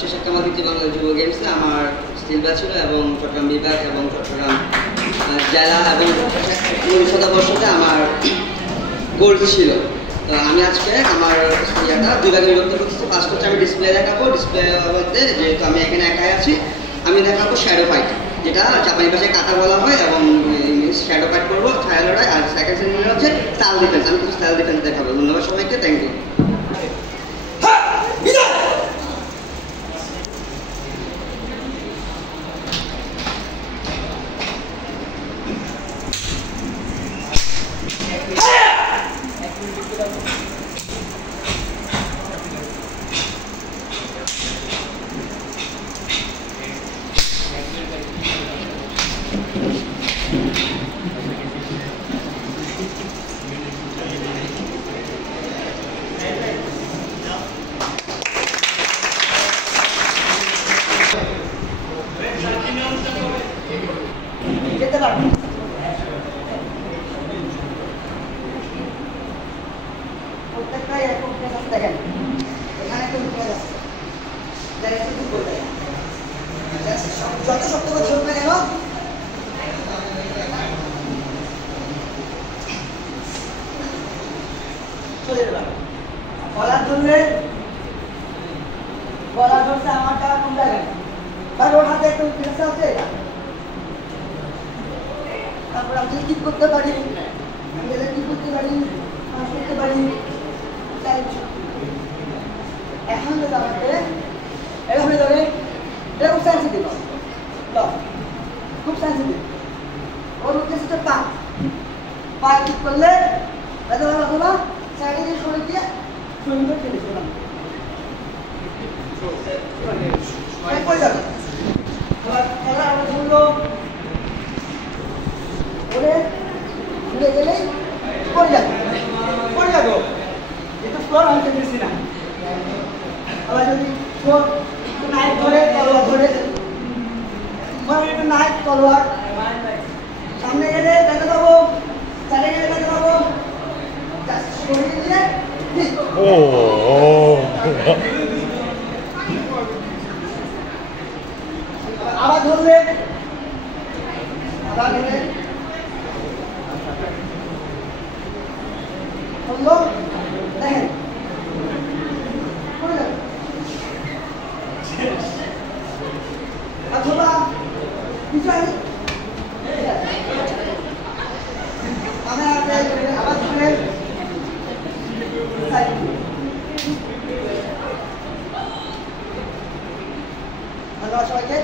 শেষের কামাল দ্বিতীয় বাংলা যুব গেমসে আমার স্টিল ব্যাচ ছিল এবং চট্টগ্রাম বিভাগ এবং চট্টগ্রাম জেলা এবং শতবর্ষতে আমার গোল্ড ছিল। তো আমি আজকে আমার ইয়েটা দুই ভাগে বিভক্ত করতেছি। ফার্স্ট হচ্ছে আমি ডিসপ্লে দেখাবো। ডিসপ্লে বলতে যেহেতু আমি এখানে একাই আছি, আমি দেখাবো শ্যাডো ফাইট, যেটা জাপানি ভাষায় কাটা বলা হয়, এবং শ্যাডো ফাইট করবো, ছায়া লড়াই। আর সেকেন্ড সেগমেন্ট হচ্ছে স্টাইল ডিফেন্স। আমি কিছু স্টাইল ডিফেন্স দেখাবো। ধন্যবাদ সবাইকে, থ্যাংক ইউ। প্রত্যেকটাই এরকম দেখেন, এখানে একটা উঠে যাচ্ছে, যত শক্ত করে ছোট না কেন চলে যাবে। গলার ধরলে গলার ধরছে আমার টাকা কোন জায়গায়, তার ওর হাতে একটু ফেসা আছে। তারপর আমি কি করতে পারি, আমি কি করতে পারি, করতে পারি। এখন যদি আমাকে এরকম ধরে, এটা খুব সেন্সিটিভ, খুব সেন্সিটিভ। ওর উদ্দেশ্যটা পা ঠিক করলে অথবা সাইডে দিয়ে সরে দিয়ে সুন্দর ফেলে দিলাম পড়ে যাবে। খেলা আমরা ধরলো ওরে ঘুরে গেলেই পড়ে যাবে, পড়ে যাবো। এটা ফ্লোর আমি দেখতেছি না। আবার যদি নাইট ধরে তলোয়ার ধরে, একটু নাইট তলোয়ার সামনে গেলে দেখা যাবো, সাইডে গেলে দেখা যাবো, সরিয়ে দিয়ে আবার ধরলে, আবার ধরে ধরলো, দেখেন অথবা কিছু আবার ধরে ধন্যবাদ সবাইকে।